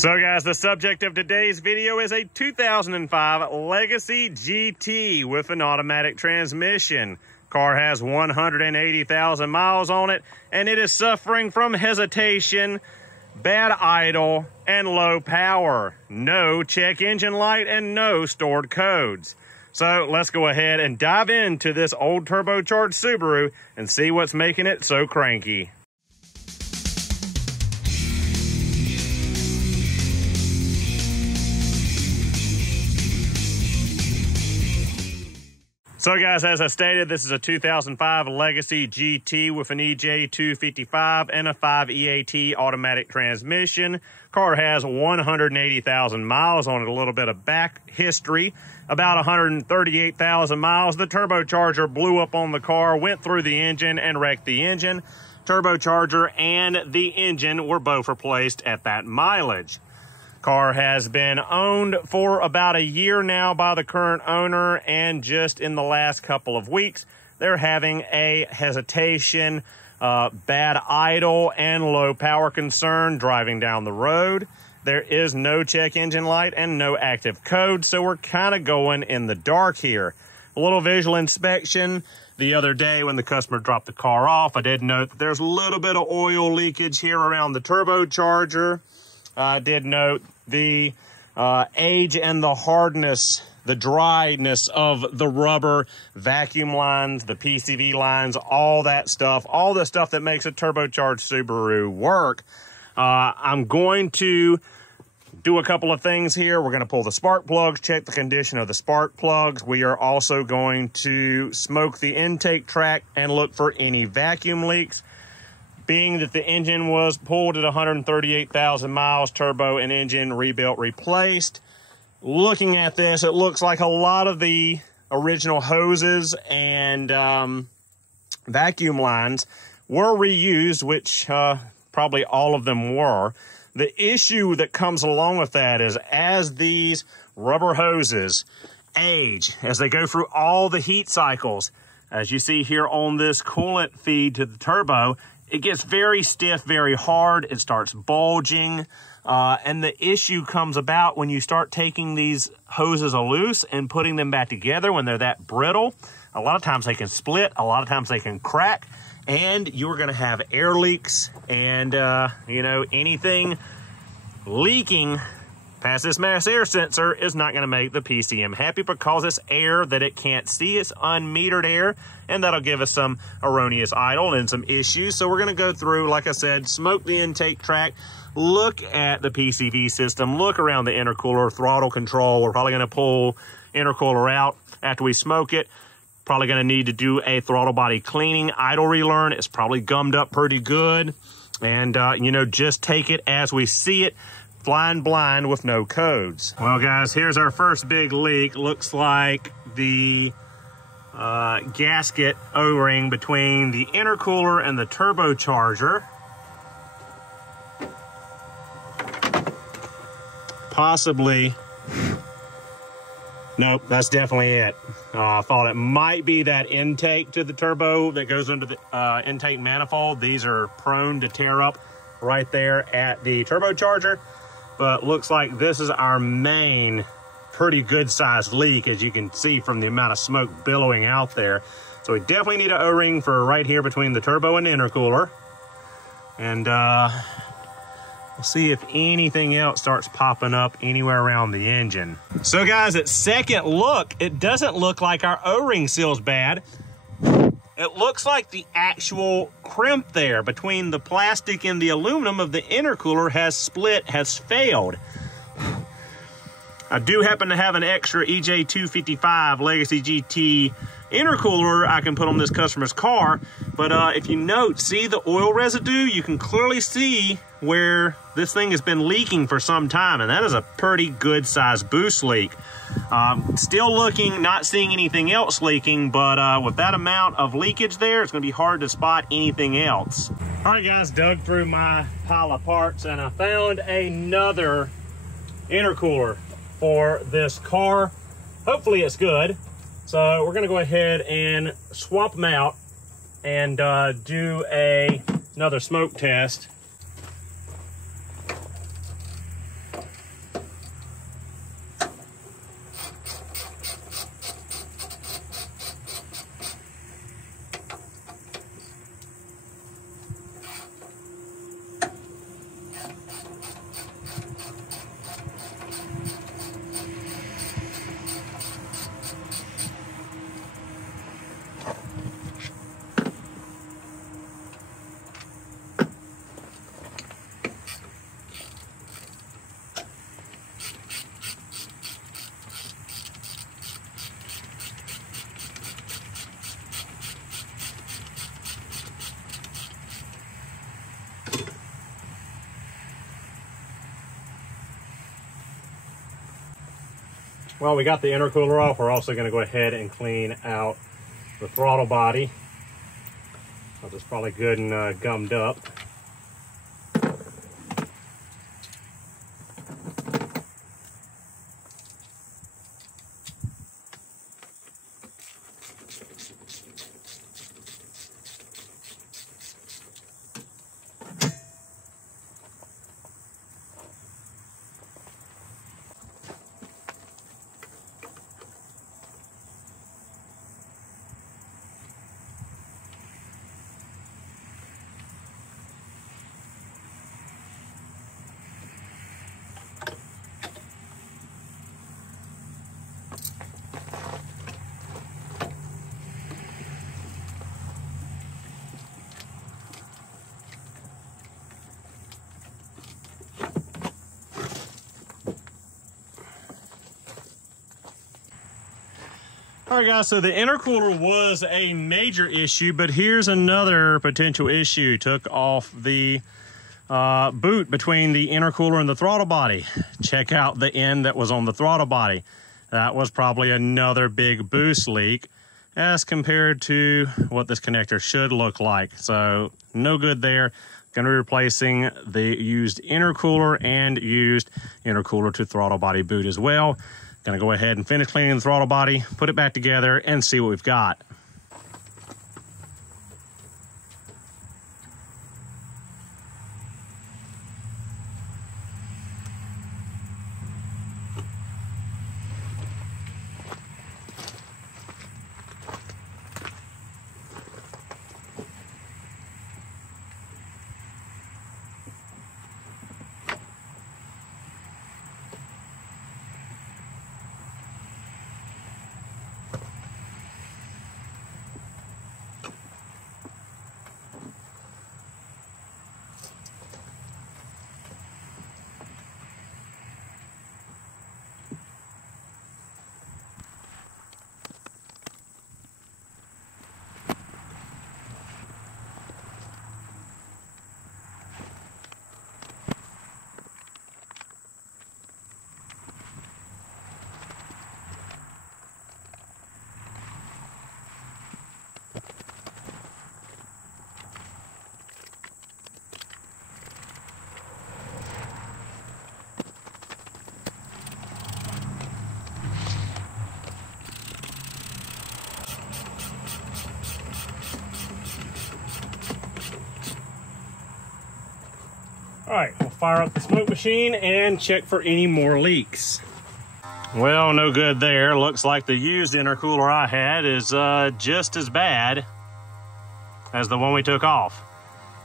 So guys, the subject of today's video is a 2005 Legacy GT with an automatic transmission. Car has 180,000 miles on it, and it is suffering from hesitation, bad idle, and low power. No check engine light and no stored codes. So let's go ahead and dive into this old turbocharged Subaru and see what's making it so cranky. So guys, as I stated, this is a 2005 Legacy GT with an EJ255 and a 5 EAT automatic transmission. Car has 180,000 miles on it. A little bit of back history, about 138,000 miles. The turbocharger blew up on the car, went through the engine and wrecked the engine. Turbocharger and the engine were both replaced at that mileage. Car has been owned for about a year now by the current owner, and just in the last couple of weeks, they're having a hesitation, bad idle, and low power concern driving down the road. There is no check engine light and no active code, so we're kind of going in the dark here. A little visual inspection. The other day when the customer dropped the car off, I did note that there's a little bit of oil leakage here around the turbocharger. I did note the age and the hardness, the dryness of the rubber vacuum lines, the PCV lines, all that stuff, all the stuff that makes a turbocharged Subaru work. I'm going to do a couple of things here. We're going to pull the spark plugs, check the condition of the spark plugs. We are also going to smoke the intake tract and look for any vacuum leaks. Being that the engine was pulled at 138,000 miles, turbo and engine rebuilt, replaced. Looking at this, it looks like a lot of the original hoses and vacuum lines were reused, which probably all of them were. The issue that comes along with that is as these rubber hoses age, as they go through all the heat cycles, as you see here on this coolant feed to the turbo, it gets very stiff, very hard. It starts bulging. And the issue comes about when you start taking these hoses loose and putting them back together when they're that brittle. A lot of times they can split. A lot of times they can crack. And you're going to have air leaks and, anything leaking past this mass air sensor is not going to make the PCM happy because it's air that it can't see. It's unmetered air, and that'll give us some erroneous idle and some issues. So we're going to go through, like I said, smoke the intake tract, look at the PCV system, look around the intercooler, throttle control. We're probably going to pull intercooler out after we smoke it. Probably going to need to do a throttle body cleaning, idle relearn. It's probably gummed up pretty good. And, just take it as we see it. Flying blind with no codes. Well, guys, here's our first big leak. Looks like the gasket O-ring between the intercooler and the turbocharger. Possibly. Nope, that's definitely it. I thought it might be that intake to the turbo that goes into the intake manifold. These are prone to tear up right there at the turbocharger. But looks like this is our main pretty good sized leak, as you can see from the amount of smoke billowing out there. So we definitely need an O-ring for right here between the turbo and the intercooler. And we'll see if anything else starts popping up anywhere around the engine. So guys, at second look, it doesn't look like our O-ring seal's bad. It looks like the actual crimp there between the plastic and the aluminum of the intercooler has split, has failed. I do happen to have an extra EJ255 Legacy GT intercooler I can put on this customer's car, but if you note, see the oil residue? You can clearly see where this thing has been leaking for some time, and that is a pretty good sized boost leak. Still looking, not seeing anything else leaking, but with that amount of leakage there, it's going to be hard to spot anything else. All right, guys, dug through my pile of parts, and I found another intercooler for this car. Hopefully it's good. So we're going to go ahead and swap them out and do another smoke test. Well, we got the intercooler off. We're also going to go ahead and clean out the throttle body. It's probably good and gummed up. All right, guys, so the intercooler was a major issue, but here's another potential issue. Took off the boot between the intercooler and the throttle body. Check out the end that was on the throttle body. That was probably another big boost leak as compared to what this connector should look like. So no good there. Going to be replacing the used intercooler and used intercooler to throttle body boot as well. Gonna go ahead and finish cleaning the throttle body, put it back together, and see what we've got. All right, we'll fire up the smoke machine and check for any more leaks. Well, no good there. Looks like the used intercooler I had is just as bad as the one we took off.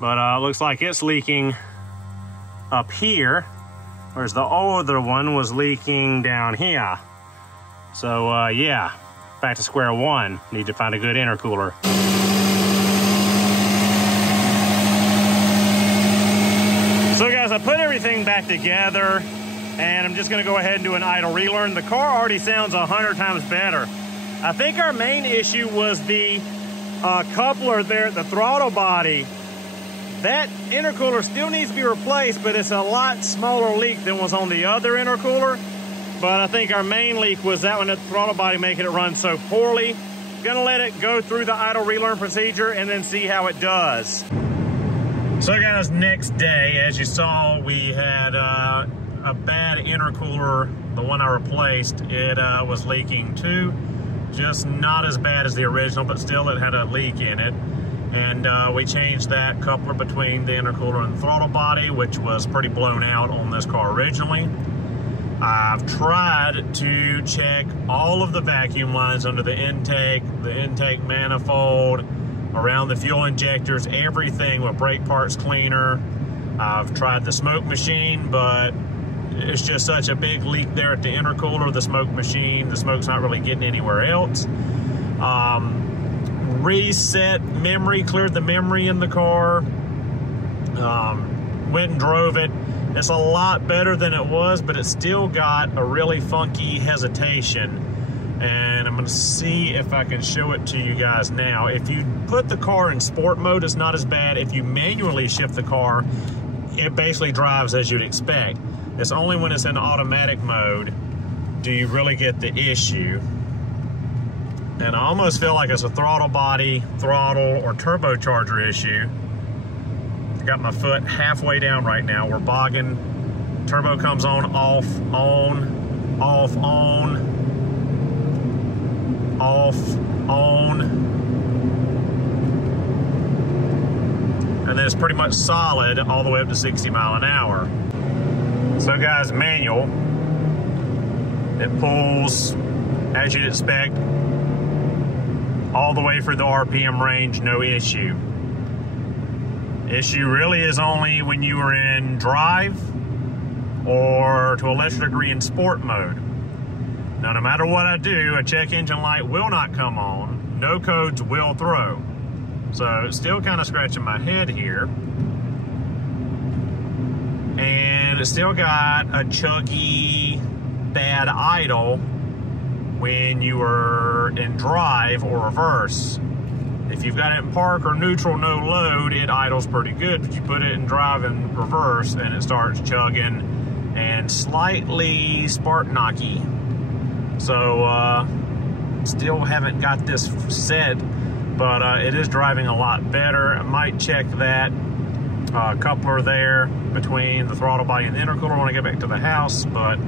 But looks like it's leaking up here, whereas the other one was leaking down here. So yeah, back to square one. Need to find a good intercooler. So guys, I put everything back together and I'm just gonna go ahead and do an idle relearn. The car already sounds 100 times better. I think our main issue was the coupler there at the throttle body. That intercooler still needs to be replaced, but it's a lot smaller leak than was on the other intercooler. But I think our main leak was that one at the throttle body, making it run so poorly. Gonna let it go through the idle relearn procedure and then see how it does. So guys, next day, as you saw, we had a bad intercooler. The one I replaced, it was leaking too. Just not as bad as the original, but still it had a leak in it. And we changed that coupler between the intercooler and the throttle body, which was pretty blown out on this car originally. I've tried to check all of the vacuum lines under the intake manifold, around the fuel injectors, everything with brake parts cleaner. I've tried the smoke machine, but it's just such a big leak there at the intercooler. The smoke's not really getting anywhere else. Reset memory, cleared the memory in the car. Went and drove it. It's a lot better than it was, but it still got a really funky hesitation. And I'm gonna see if I can show it to you guys now. If you put the car in sport mode, it's not as bad. If you manually shift the car, it basically drives as you'd expect. It's only when it's in automatic mode do you really get the issue. And I almost feel like it's a throttle body, throttle, or turbocharger issue. I got my foot halfway down right now. We're bogging. Turbo comes on, off, on, off, on, off, on. And then it's pretty much solid all the way up to 60 mile an hour. So guys, manual. It pulls as you'd expect, all the way through the RPM range, no issue. Issue really is only when you are in drive or to a lesser degree in sport mode. Now, no matter what I do, a check engine light will not come on. No codes will throw. So still kind of scratching my head here. And it's still got a chuggy, bad idle when you are in drive or reverse. If you've got it in park or neutral, no load, it idles pretty good, but you put it in drive and reverse and it starts chugging and slightly spark knocky. So still haven't got this set, but it is driving a lot better. I might check that coupler there between the throttle body and the intercooler when I get back to the house, but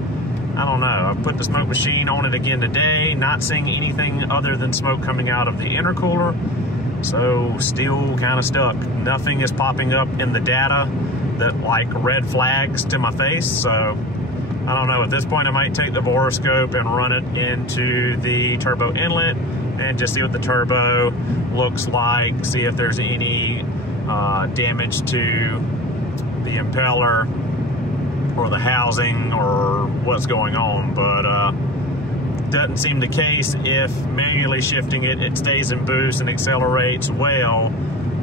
I don't know. I've put the smoke machine on it again today, not seeing anything other than smoke coming out of the intercooler. So still kind of stuck. Nothing is popping up in the data that like red flags to my face. So I don't know. At this point, I might take the borescope and run it into the turbo inlet and just see what the turbo looks like. See if there's any damage to the impeller or the housing or what's going on, but doesn't seem the case. If manually shifting it, it stays in boost and accelerates well.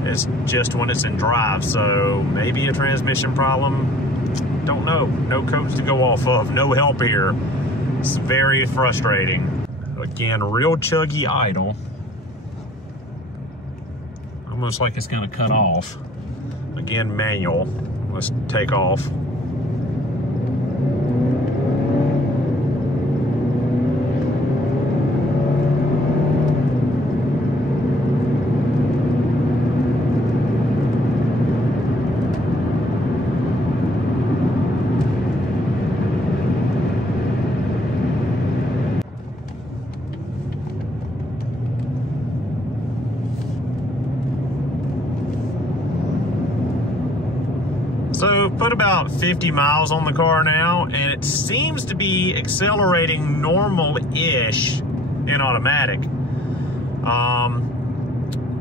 It's just when it's in drive, so maybe a transmission problem. Don't know. No codes to go off of. No help here. It's very frustrating. Again, real chuggy idle. Almost like it's gonna cut off. Again, manual. Let's take off. So put about 50 miles on the car now, and it seems to be accelerating normal-ish in automatic.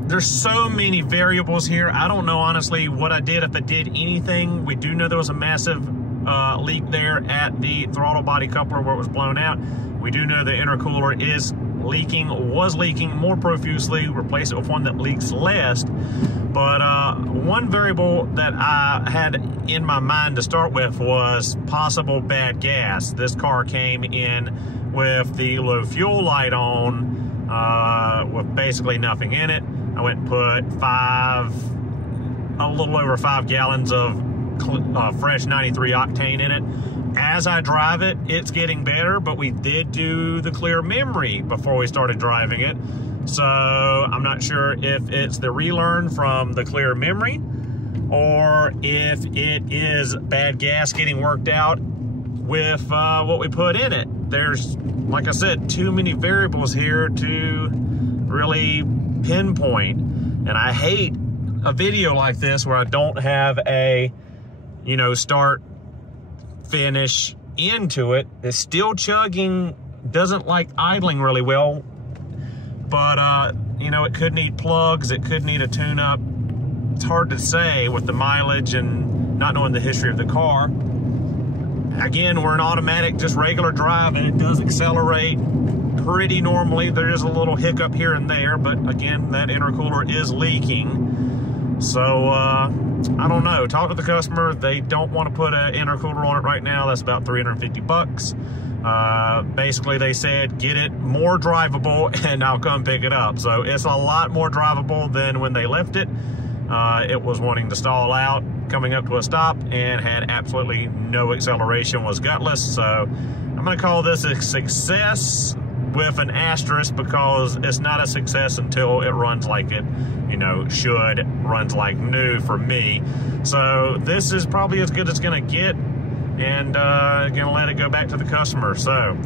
There's so many variables here. I don't know, honestly, what I did, if I did anything. We do know there was a massive leak there at the throttle body coupler where it was blown out. We do know the intercooler is leaking, was leaking more profusely. Replace it with one that leaks less. But one variable that I had in my mind to start with was possible bad gas. This car came in with the low fuel light on, with basically nothing in it. I went and put a little over 5 gallons of fresh 93 octane in it. As I drive it, it's getting better, but we did do the clear memory before we started driving it. So I'm not sure if it's the relearn from the clear memory or if it is bad gas getting worked out with what we put in it. There's, like I said, too many variables here to really pinpoint. And I hate a video like this where I don't have a, start, finish, into it. It's still chugging, doesn't like idling really well. But, it could need plugs. It could need a tune-up. It's hard to say with the mileage and not knowing the history of the car. Again, we're in automatic, just regular drive, and it does accelerate pretty normally. There is a little hiccup here and there, but again, that intercooler is leaking. So, I don't know. Talk to the customer. They don't want to put an intercooler on it right now. That's about 350 bucks. Basically they said, get it more drivable and I'll come pick it up. So it's a lot more drivable than when they left it. It was wanting to stall out. coming up to a stop and had absolutely no acceleration, was gutless. So I'm gonna call this a success with an asterisk, because it's not a success until it runs like it, you know, should, runs like new for me. So this is probably as good as it's gonna get, and gonna let it go back to the customer. So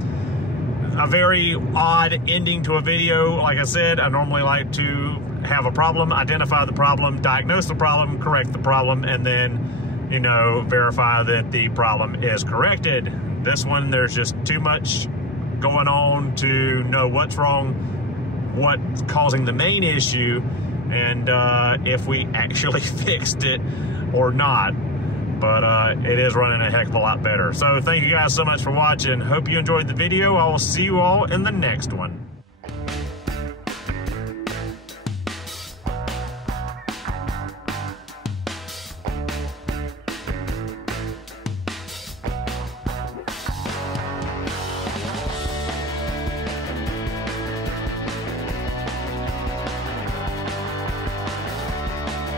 a very odd ending to a video. Like I said, I normally like to have a problem, identify the problem, diagnose the problem, correct the problem, and then, you know, verify that the problem is corrected. This one, there's just too much going on to know what's wrong, what's causing the main issue, and if we actually fixed it or not. But it is running a heck of a lot better. So thank you guys so much for watching. Hope you enjoyed the video. I will see you all in the next one.